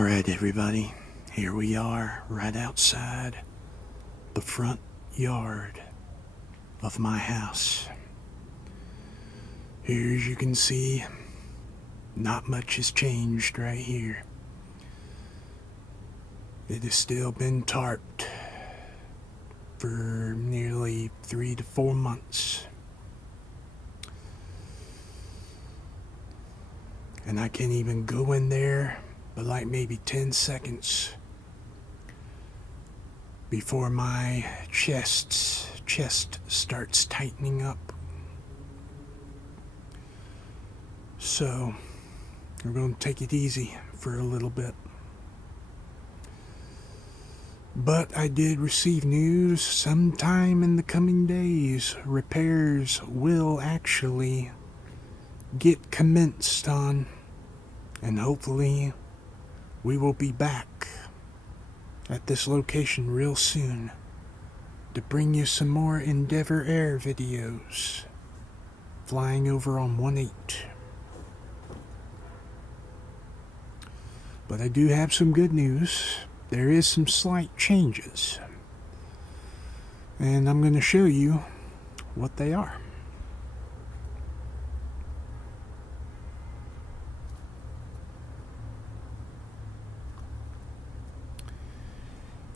Alright everybody, here we are right outside the front yard of my house. Here, as you can see, not much has changed right here. It has still been tarped for nearly 3 to 4 months. And I can't even go in there but like maybe 10 seconds before my chest starts tightening up. So we're going to take it easy for a little bit. But I did receive news sometime in the coming days repairs will actually get commenced on, and hopefully we will be back at this location real soon to bring you some more Endeavour Air videos flying over on 1-8. But I do have some good news. There is some slight changes, and I'm going to show you what they are.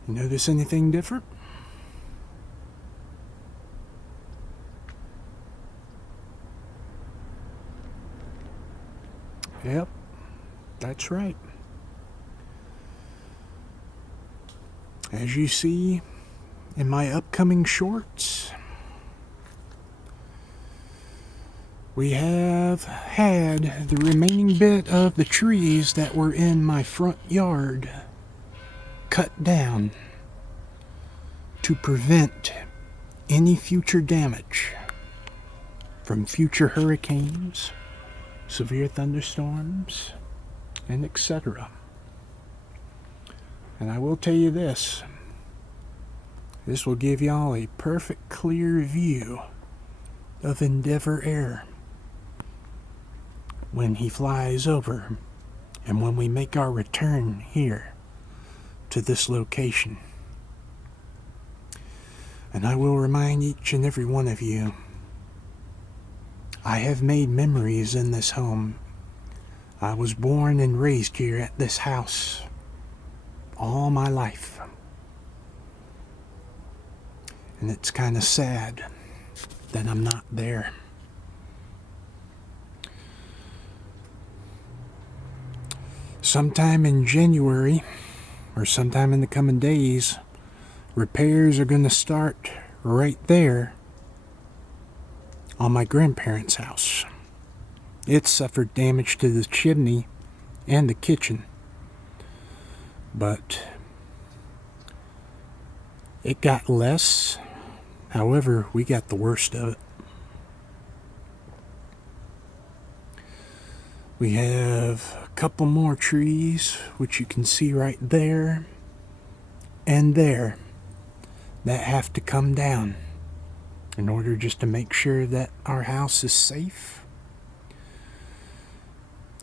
You notice anything different? Yep, that's right. As you see in my upcoming shorts, we have had the remaining bit of the trees that were in my front yard cut down to prevent any future damage from future hurricanes, severe thunderstorms, and etc. And I will tell you this will give y'all a perfect clear view of Endeavour Air when he flies over and when we make our return here to this location. And I will remind each and every one of you, I have made memories in this home. I was born and raised here at this house all my life. And it's kind of sad that I'm not there. Sometime in January, or sometime in the coming days, repairs are going to start right there on my grandparents' house. It suffered damage to the chimney and the kitchen, but it got less. However, we got the worst of it. We have a couple more trees, which you can see right there and there, that have to come down in order just to make sure that our house is safe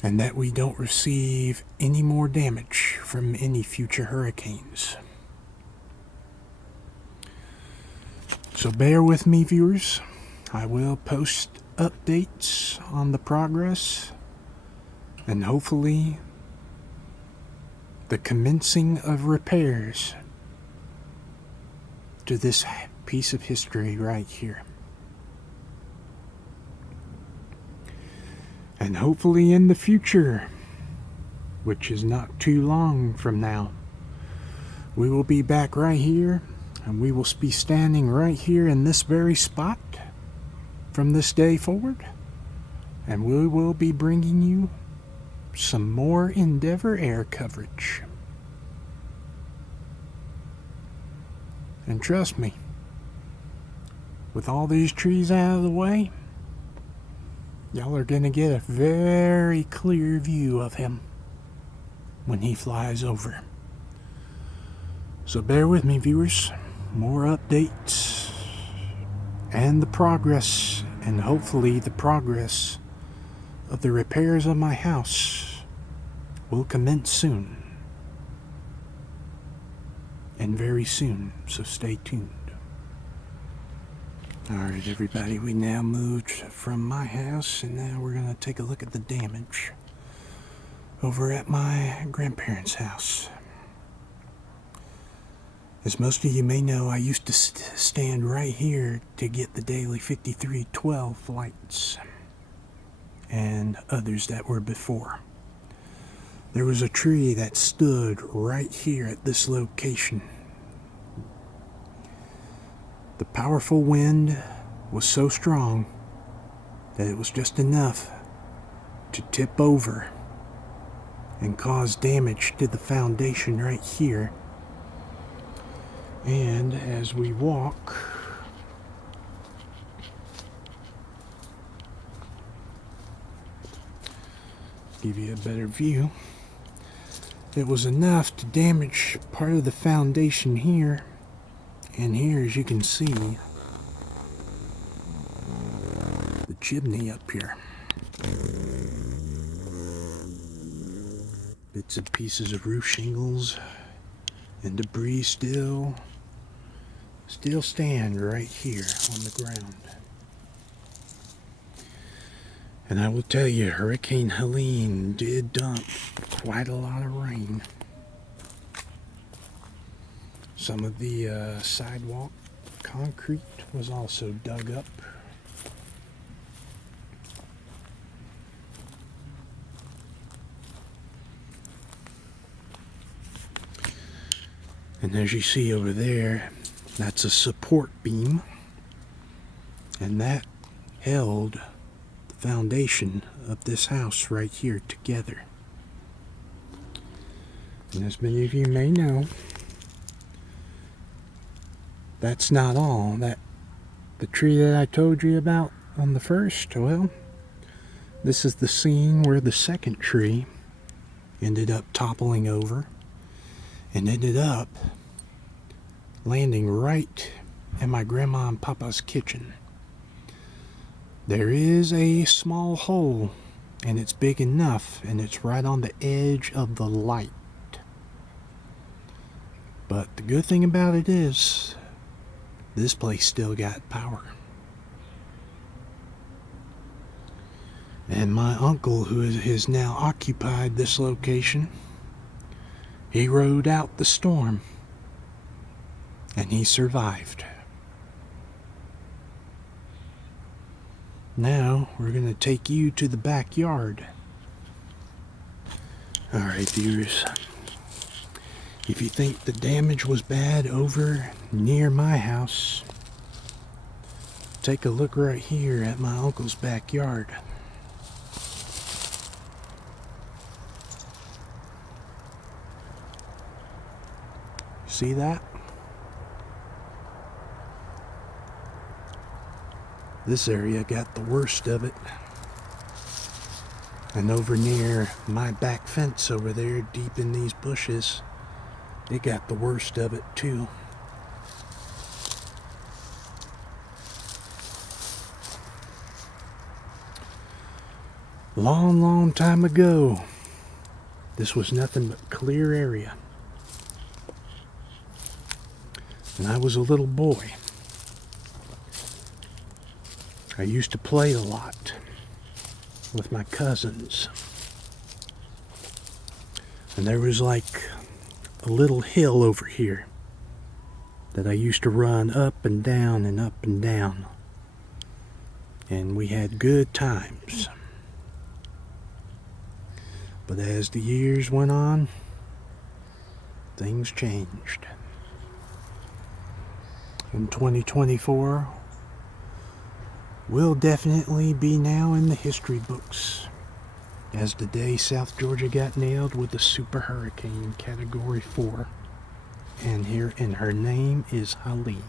and that we don't receive any more damage from any future hurricanes. So bear with me, viewers. I will post updates on the progress and hopefully the commencing of repairs to this piece of history right here. And hopefully in the future, which is not too long from now, we will be back right here and we will be standing right here in this very spot from this day forward, and we will be bringing you some more Endeavor Air coverage. And trust me, with all these trees out of the way, y'all are going to get a very clear view of him when he flies over. So bear with me, viewers. More updates and the progress, and hopefully the progress of the repairs of my house will commence soon. And very soon, so stay tuned. Alright everybody, we now moved from my house and now we're going to take a look at the damage over at my grandparents' house. As most of you may know, I used to stand right here to get the daily 5312 flights and others that were before. There was a tree that stood right here at this location. The powerful wind was so strong that it was just enough to tip over and cause damage to the foundation right here. And as we walk, give you a better view, it was enough to damage part of the foundation here. And here, as you can see, the chimney up here. Bits and pieces of roof shingles and debris still stand right here on the ground. And I will tell you, Hurricane Helene did dump quite a lot of rain. Some of the sidewalk concrete was also dug up. And as you see over there, that's a support beam, and that held the foundation of this house right here together. And as many of you may know, that's not all. The tree that I told you about on the first, well, this is the scene where the second tree ended up toppling over and ended up landing right in my grandma and papa's kitchen. There is a small hole and it's big enough, and it's right on the edge of the light. But the good thing about it is, this place still got power. And my uncle, who has now occupied this location, he rode out the storm, and he survived. Now, we're going to take you to the backyard. Alright, viewers. If you think the damage was bad over near my house, take a look right here at my uncle's backyard. See that? This area got the worst of it. And over near my back fence over there, deep in these bushes, it got the worst of it too. Long time ago, this was nothing but clear area. And I was a little boy. I used to play a lot with my cousins. And there was like a little hill over here that I used to run up and down and up and down. And we had good times. But as the years went on, things changed. In 2024, we'll definitely be now in the history books as the day South Georgia got nailed with a super hurricane category 4. And her name is Helene.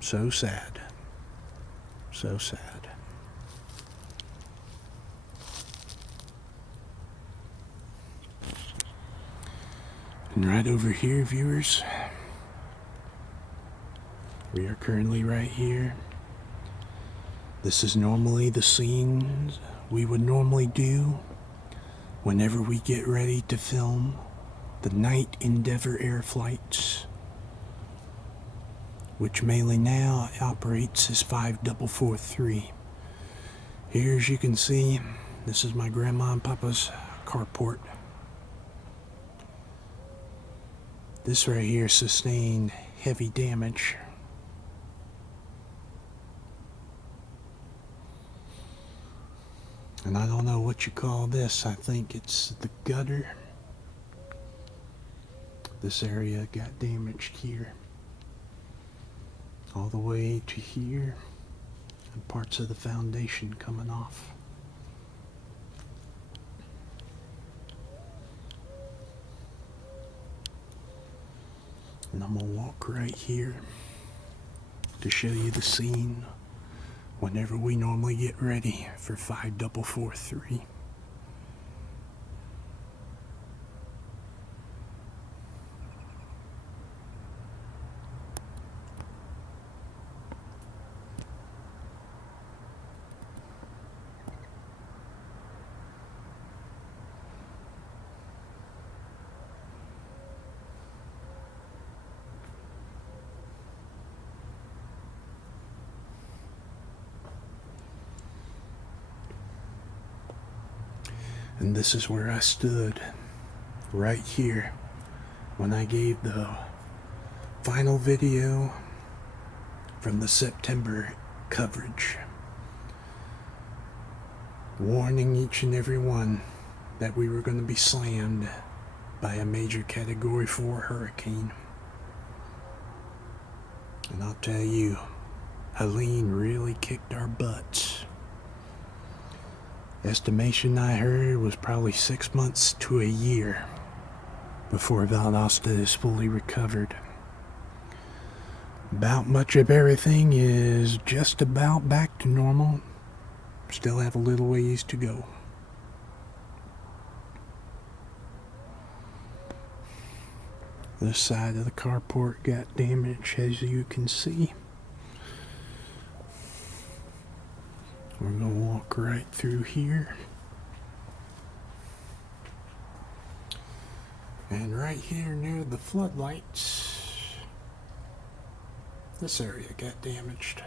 So sad. So sad. And right over here, viewers, we are currently right here. This is normally the scene we would normally do whenever we get ready to film the night Endeavour air flights, which mainly now operates as 5443. Here, as you can see, this is my grandma and papa's carport. This right here sustained heavy damage. And I don't know what you call this. I think it's the gutter. This area got damaged here. All the way to here. And parts of the foundation coming off. And I'm going to walk right here to show you the scene whenever we normally get ready for 5443. And this is where I stood, right here, when I gave the final video from the September coverage, warning each and every one that we were going to be slammed by a major Category 4 hurricane. And I'll tell you, Helene really kicked our butts. Estimation I heard was probably 6 months to a year before Valdosta is fully recovered. About much of everything is just about back to normal. Still have a little ways to go. This side of the carport got damaged, as you can see. We're going to walk right through here. And right here near the floodlights, this area got damaged.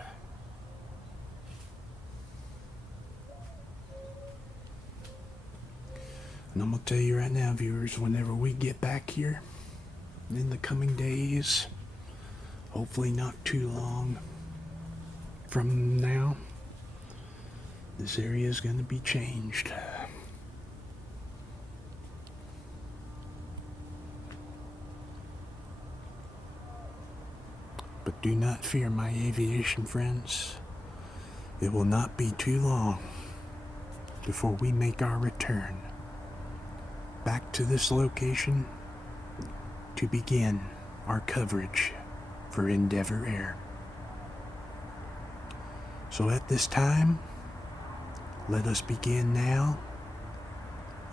And I'm going to tell you right now, viewers, whenever we get back here in the coming days, hopefully not too long from now, this area is going to be changed. But do not fear, my aviation friends. It will not be too long before we make our return back to this location to begin our coverage for Endeavour Air. So at this time, let us begin now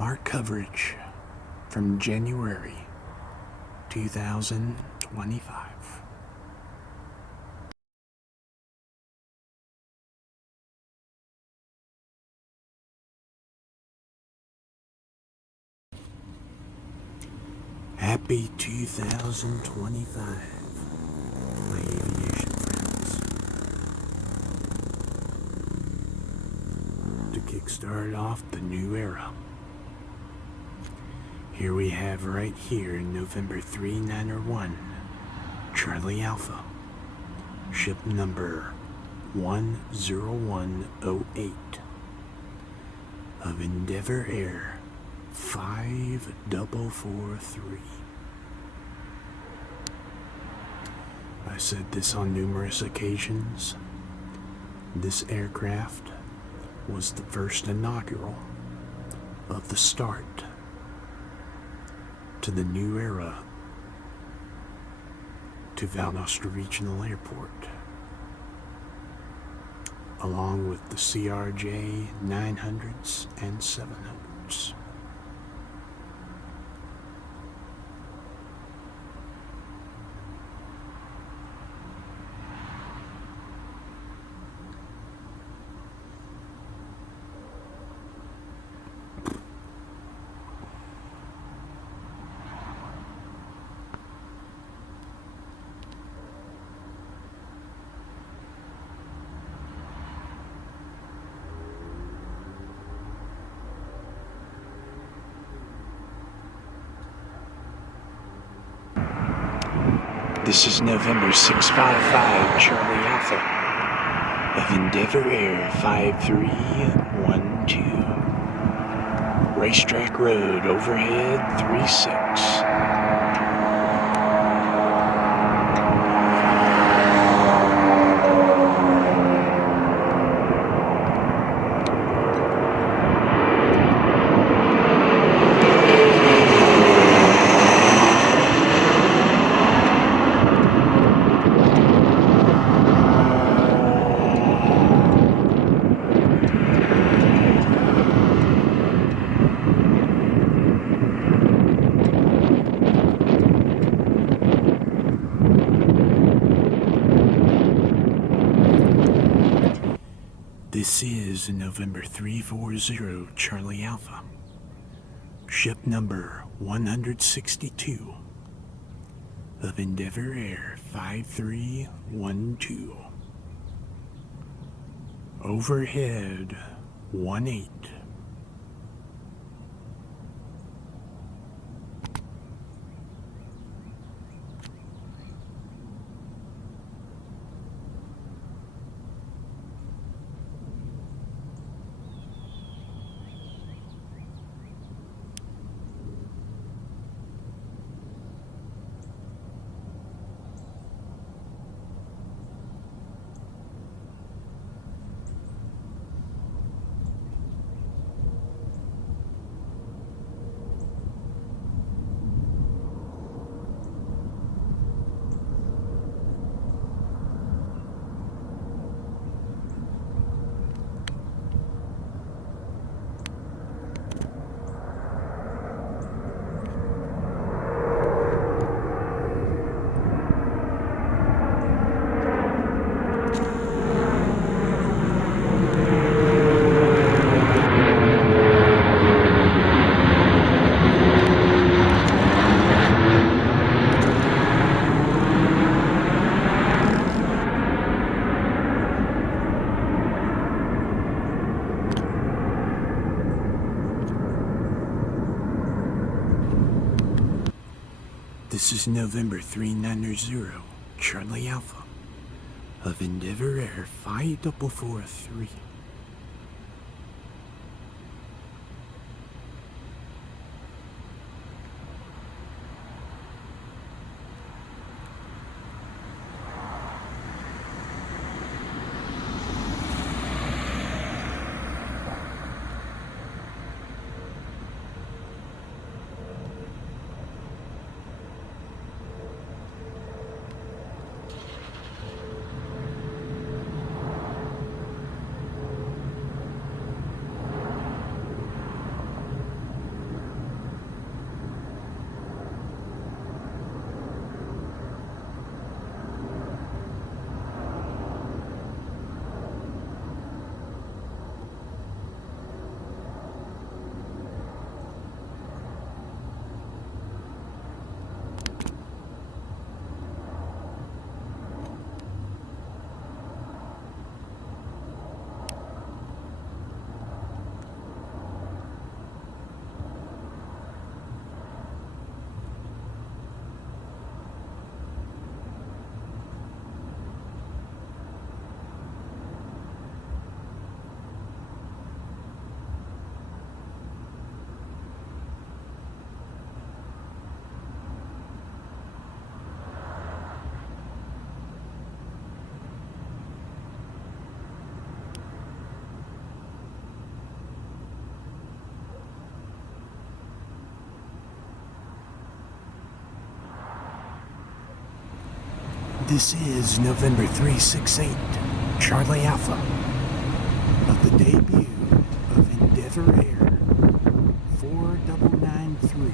our coverage from January 2025. Happy 2025, my aviation friends. To kickstart off the new era, here we have right here November 391, Charlie Alpha, ship number 10108 of Endeavour Air 5443. I said this on numerous occasions. This aircraft was the first inaugural of the start to the new era to Valdosta Regional Airport, along with the CRJ 900s and 700s. This is November 655, Charlie Alpha of Endeavour Air 5312. Racetrack Road, overhead 36. This is November 340, Charlie Alpha, ship number 162 of Endeavour Air 5312. Overhead 18. This is November 390, Charlie Alpha, of Endeavour Air 5443. This is November 368, Charlie Alpha, of the debut of Endeavour Air 4993.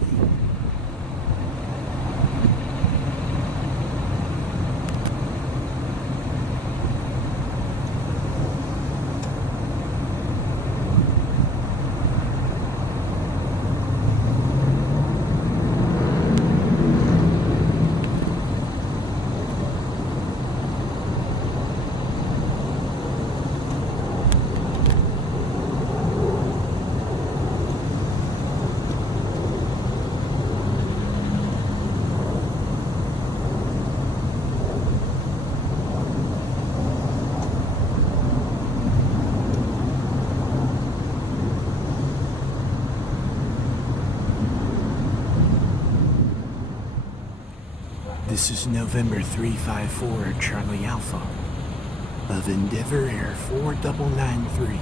This is November 354, Charlie Alpha, of Endeavour Air 4993.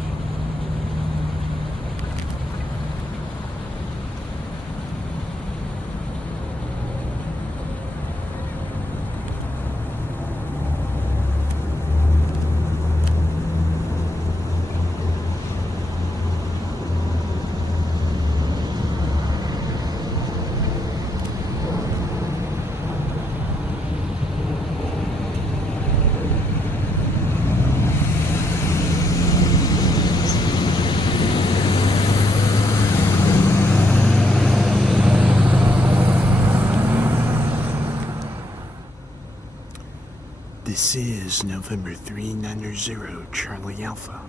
This is November 390, Charlie Alpha,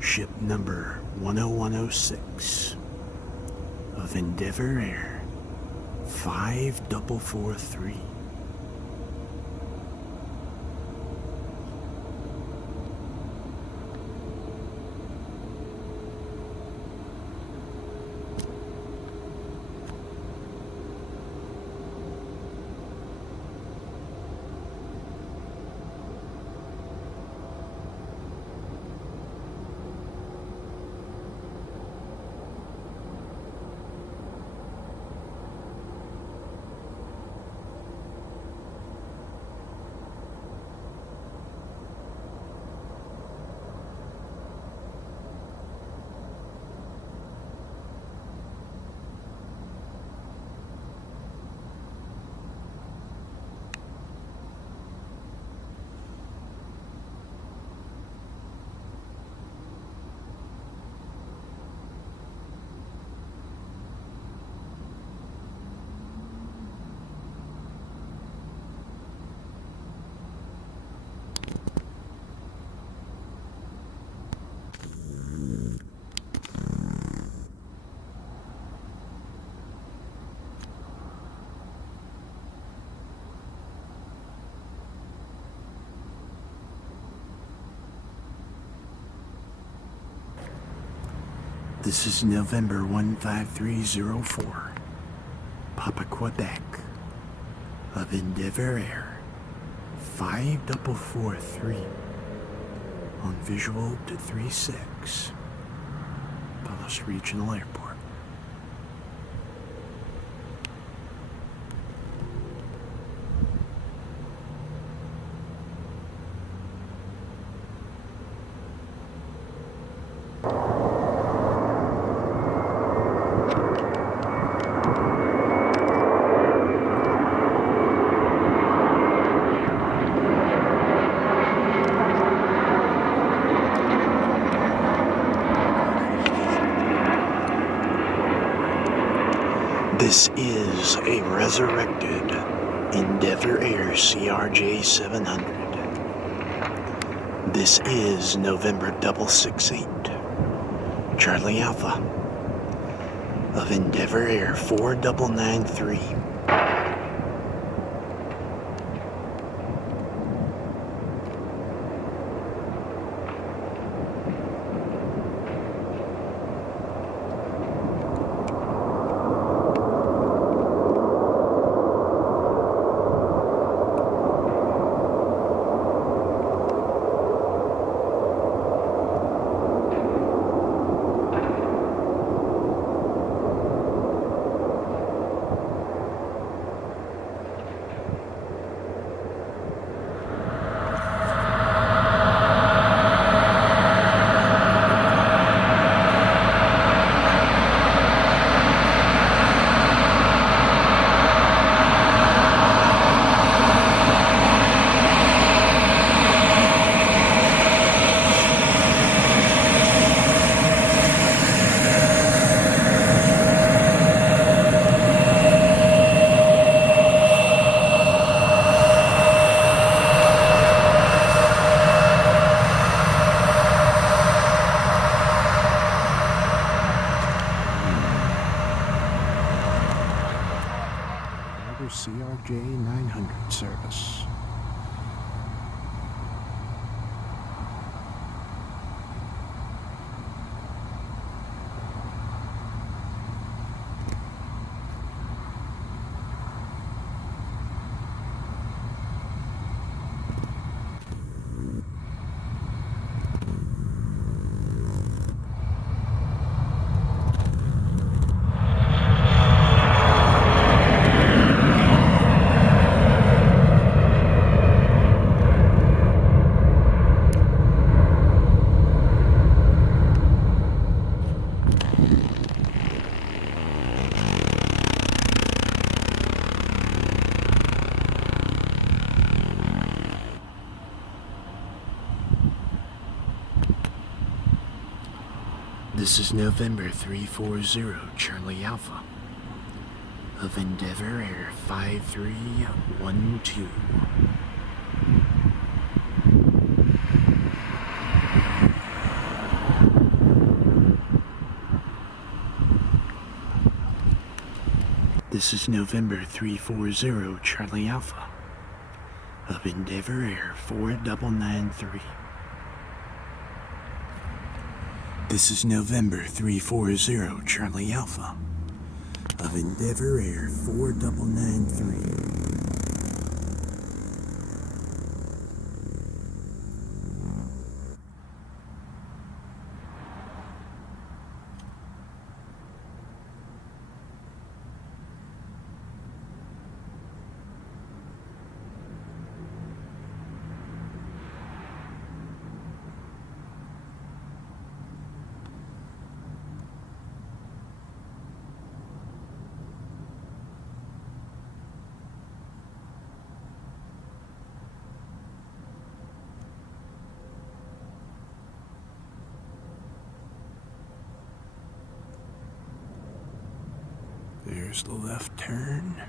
ship number 10106 of Endeavour Air 5443. This is November 15304, Papa Quebec of Endeavour Air 5443 on visual to 36, Valdosta Regional Airport. This is a Resurrected Endeavour Air CRJ 700. This is November 668, Charlie Alpha of Endeavour Air 4993. CRJ 900 service. This is November 340, Charlie Alpha of Endeavour Air 5312. This is November 340, Charlie Alpha of Endeavour Air 4993. This is November 340, Charlie Alpha of Endeavour Air 4993. There's the left turn.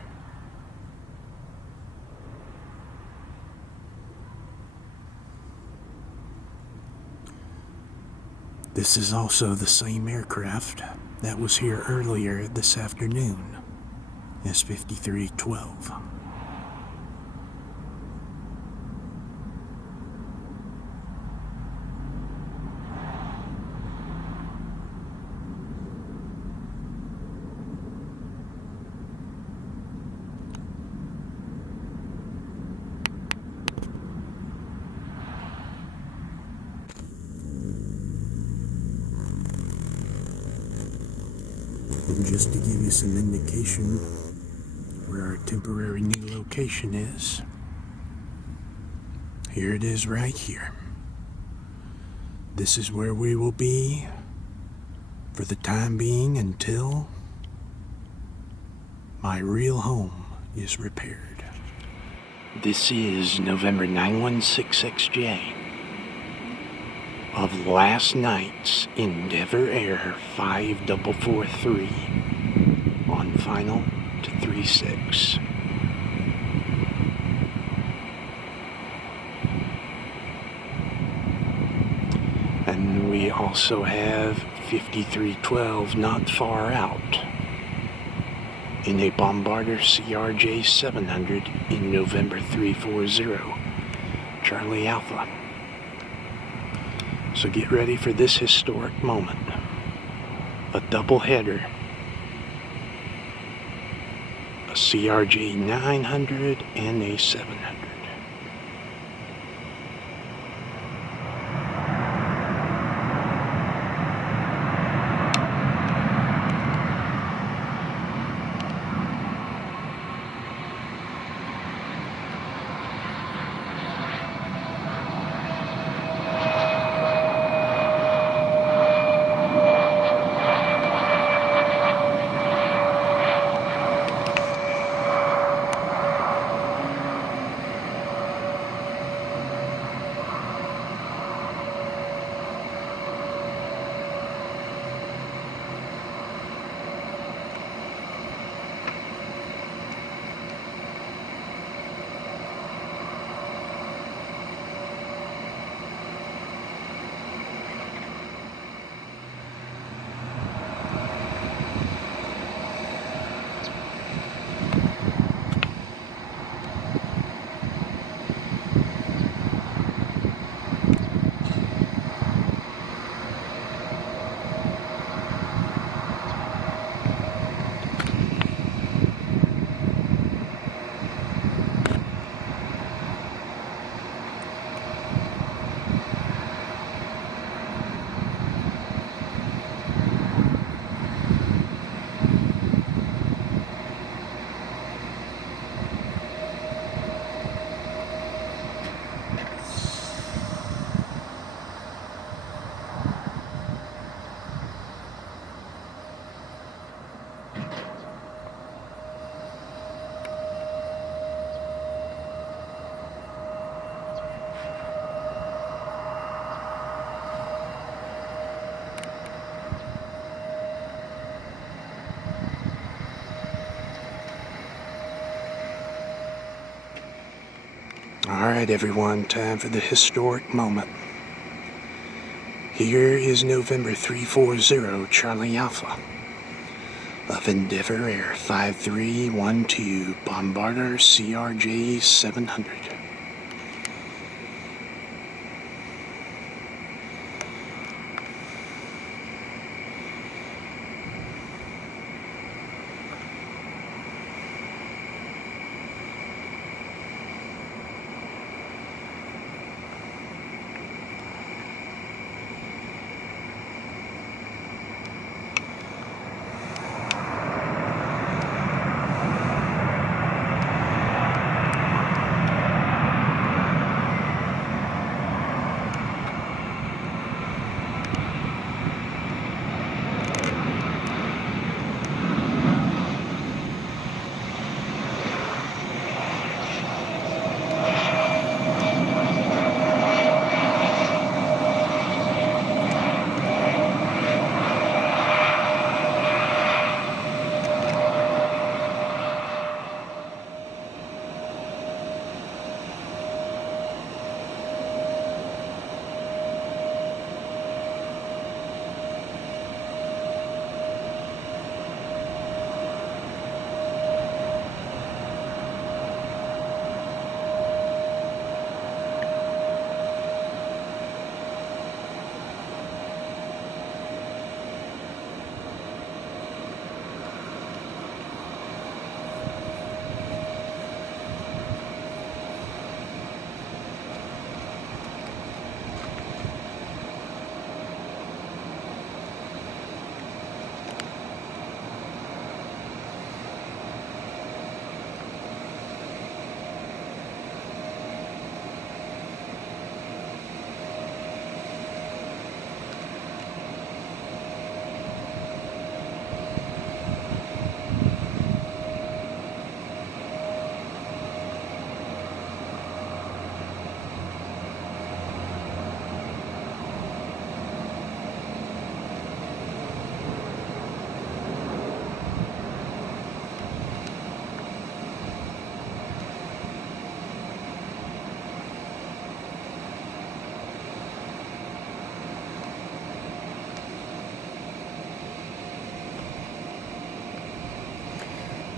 This is also the same aircraft that was here earlier this afternoon, S-5312. And just to give you some indication where our temporary new location is, here it is right here. This is where we will be for the time being until my real home is repaired. This is November 916XJ of last night's Endeavour Air 5443 on final to 36. And we also have 5312 not far out in a Bombardier CRJ 700 in November 340, Charlie Alpha. So get ready for this historic moment. A double header. A CRJ 900 and a 700. Alright everyone, time for the historic moment. Here is November 340 Charlie Alpha of Endeavour Air 5312 Bombardier CRJ 700.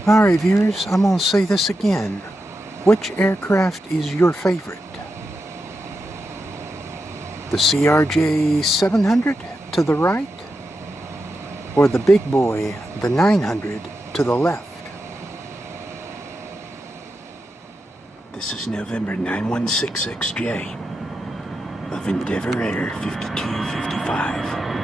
Alright viewers, I'm going to say this again. Which aircraft is your favorite? The CRJ 700 to the right? Or the big boy, the 900 to the left? This is November 916XJ of Endeavour Air 5255.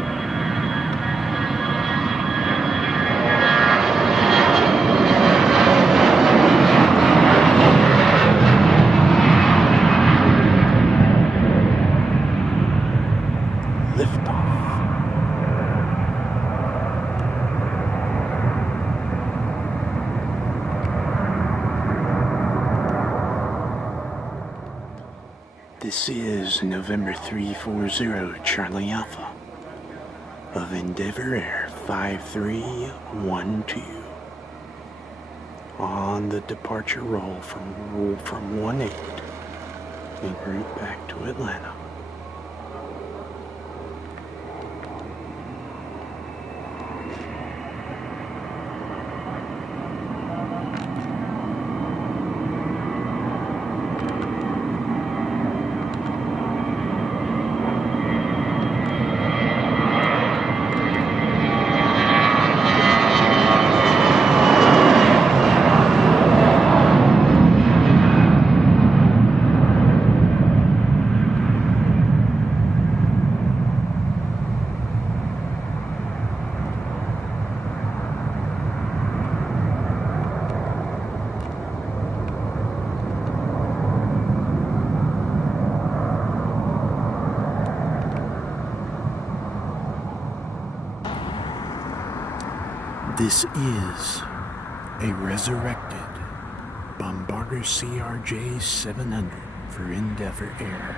This is November 340 Charlie Alpha of Endeavour Air 5312 on the departure roll from 18 en route back to Atlanta. This is a Resurrected Bombardier CRJ 700 for Endeavour Air.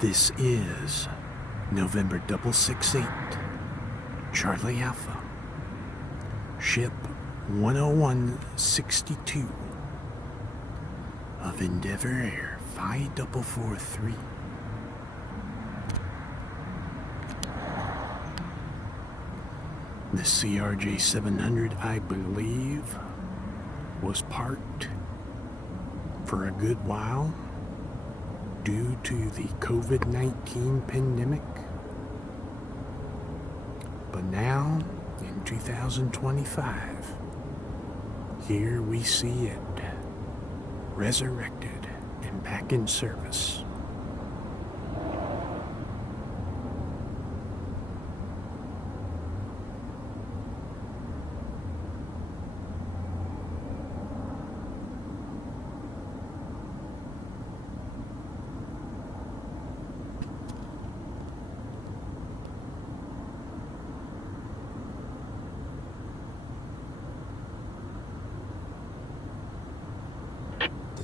This is November 668 Charlie Alpha, ship 10162 of Endeavour Air 5443. The CRJ 700, I believe, was parked for a good while due to the COVID-19 pandemic. But now, in 2025, here we see it, resurrected and back in service.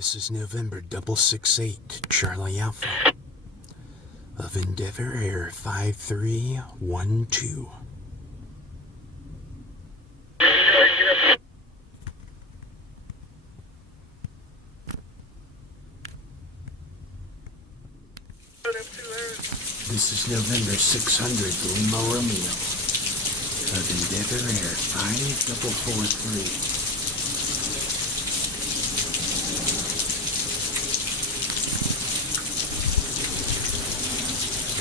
This is November 668 Charlie Alpha of Endeavour Air 5312. This is November 600 Lima Romeo of Endeavour Air 5443.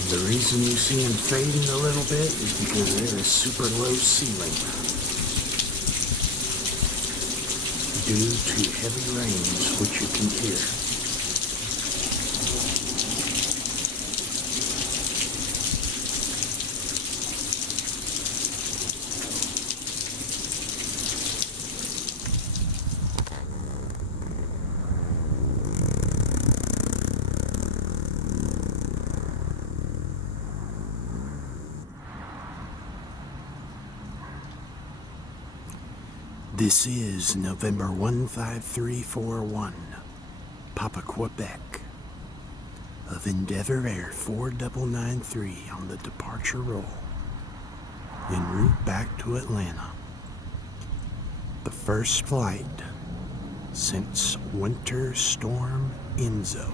The reason you see him fading a little bit is because there is super low ceiling due to heavy rains, which you can hear. This is November 15341, Papa Quebec of Endeavour Air 4993 on the departure roll, en route back to Atlanta. The first flight since Winter Storm Enzo.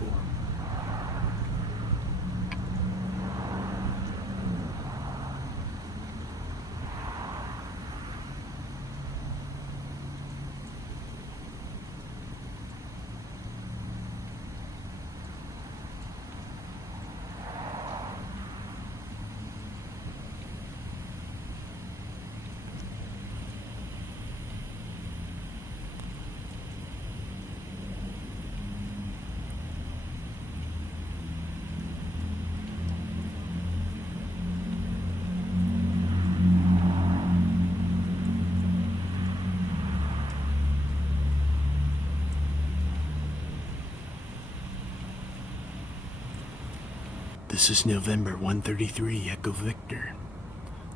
This is November 133 Echo Victor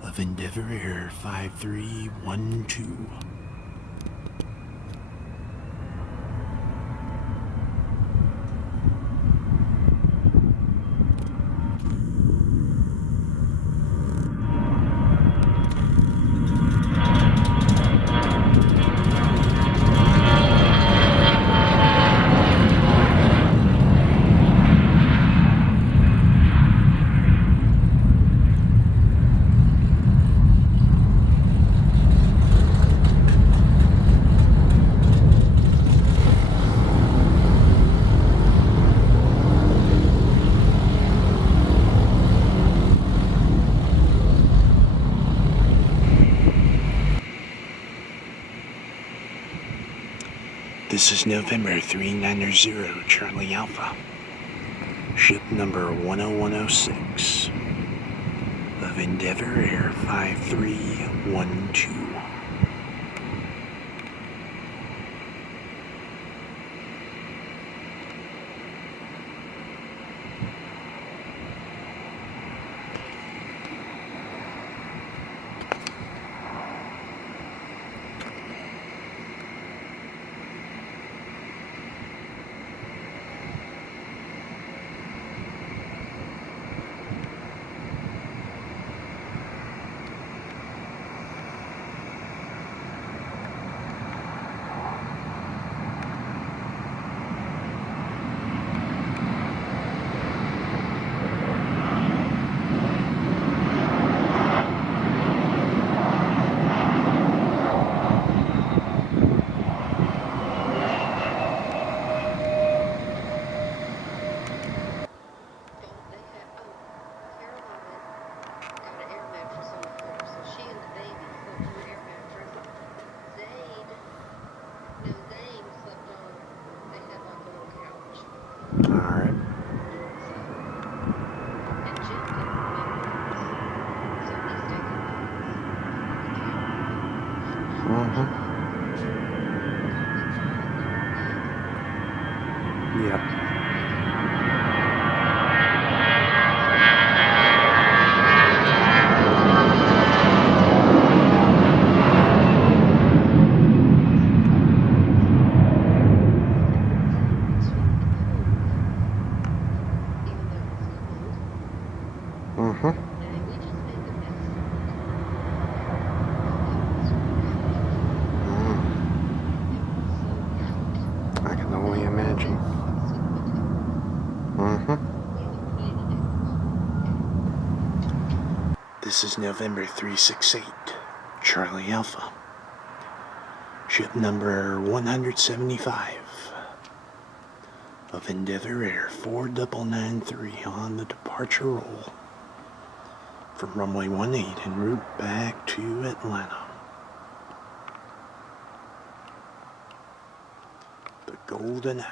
of Endeavour Air 5312. This is November 3990 Charlie Alpha, ship number 10106 of Endeavour Air 5312. I can only imagine. This is November 368 Charlie Alpha, ship number 175 of Endeavour Air 4993 on the departure roll from runway 18 en route back to Atlanta. The golden hour.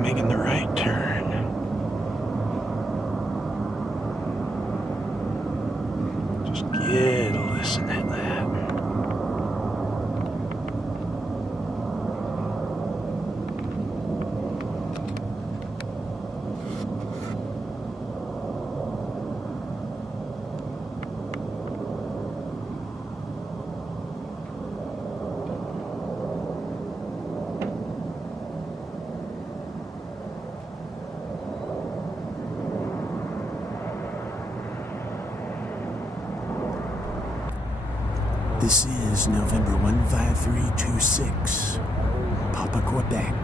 Making the right turn. Just get a listen at that. This is November 15326, Papa Quebec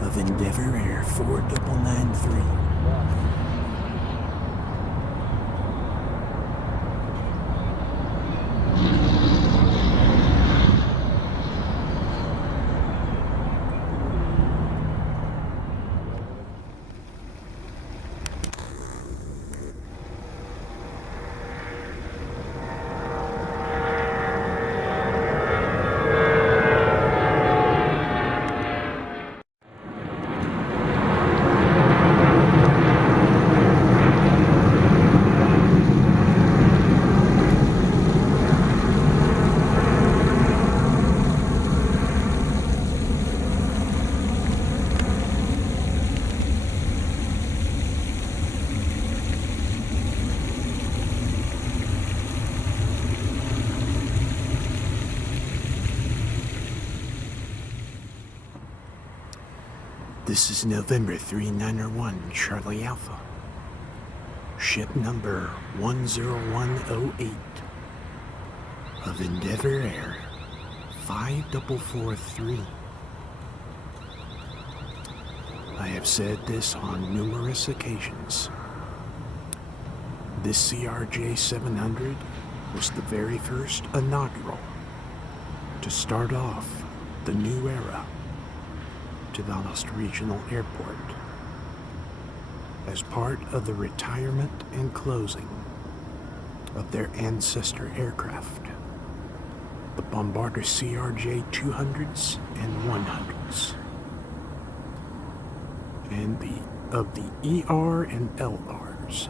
of Endeavour Air 4993. This is November 3901 Charlie Alpha. Ship number 10108 of Endeavour Air 5443. I have said this on numerous occasions. This CRJ 700 was the very first inaugural to start off the new era to Valdosta Regional Airport as part of the retirement and closing of their ancestor aircraft, the Bombardier CRJ 200s and 100s, and of the ER and LRs.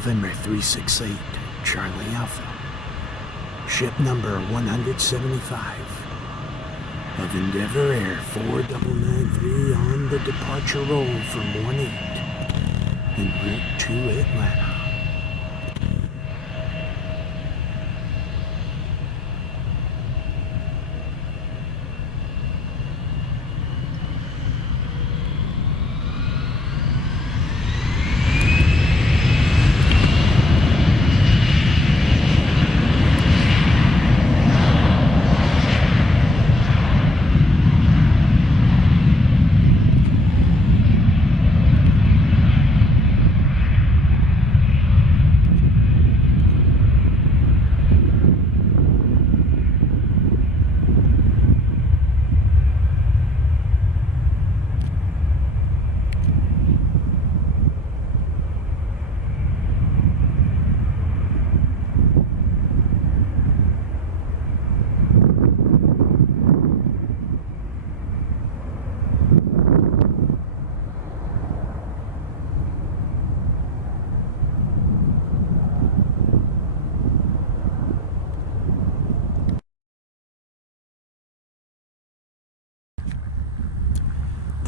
November 368, Charlie Alpha. Ship number 175 of Endeavour Air 4993 on the departure roll from 18 en route to Atlanta.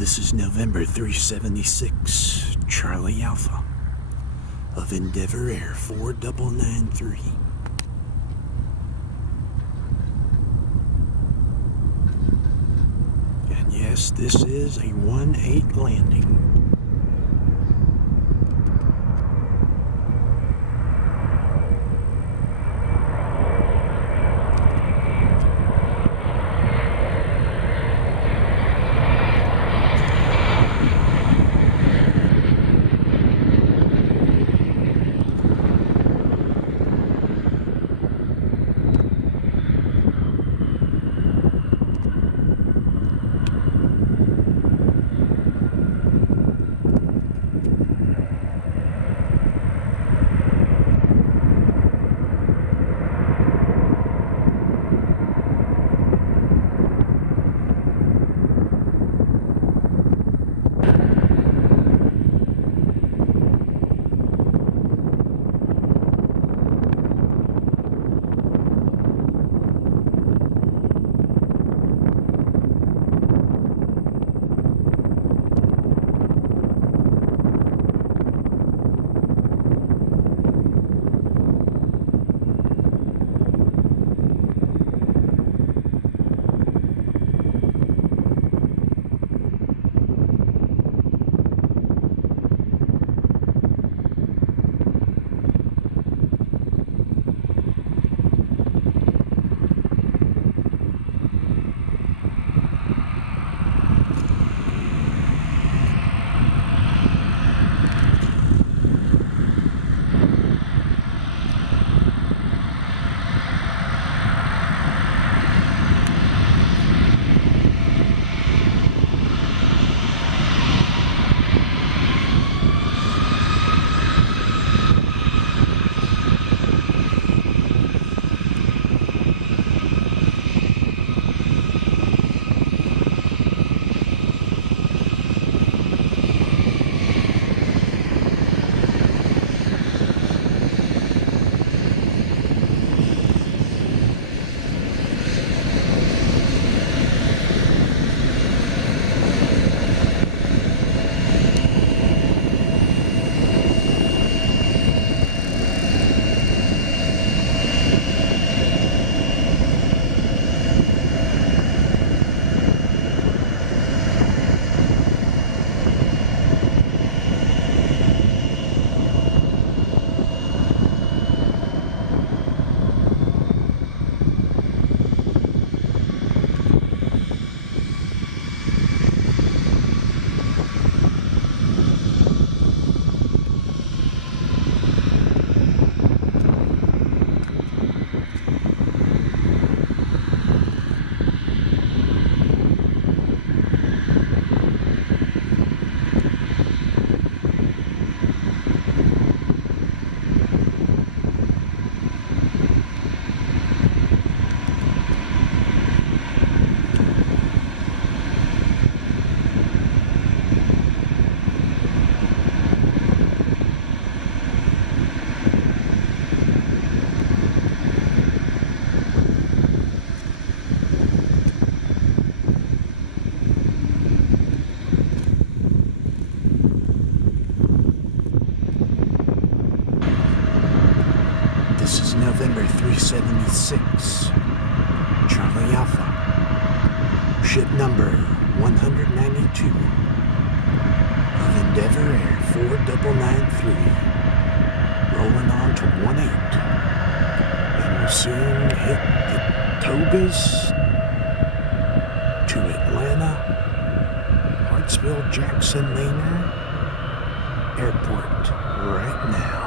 This is November 376, Charlie Alpha of Endeavour Air 4993. And yes, this is a 1-8 landing. November 376, Charlie Alpha, ship number 192 of Endeavour Air 4993, rolling on to 18, and will soon hit the Togas to Atlanta, Hartsville Jackson Maynard Airport right now.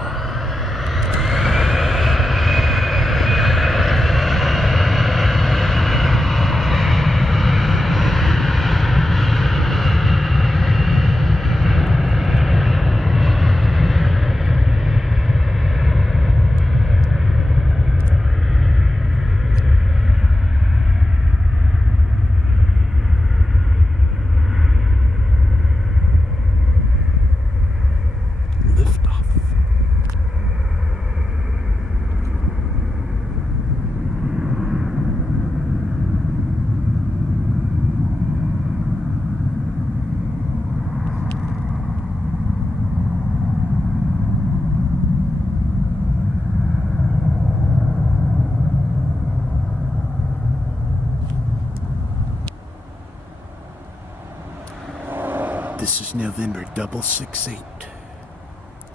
This is November 668,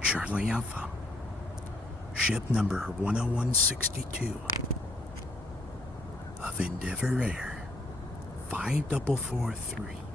Charlie Alpha, ship number 10162 of Endeavour Air 5443.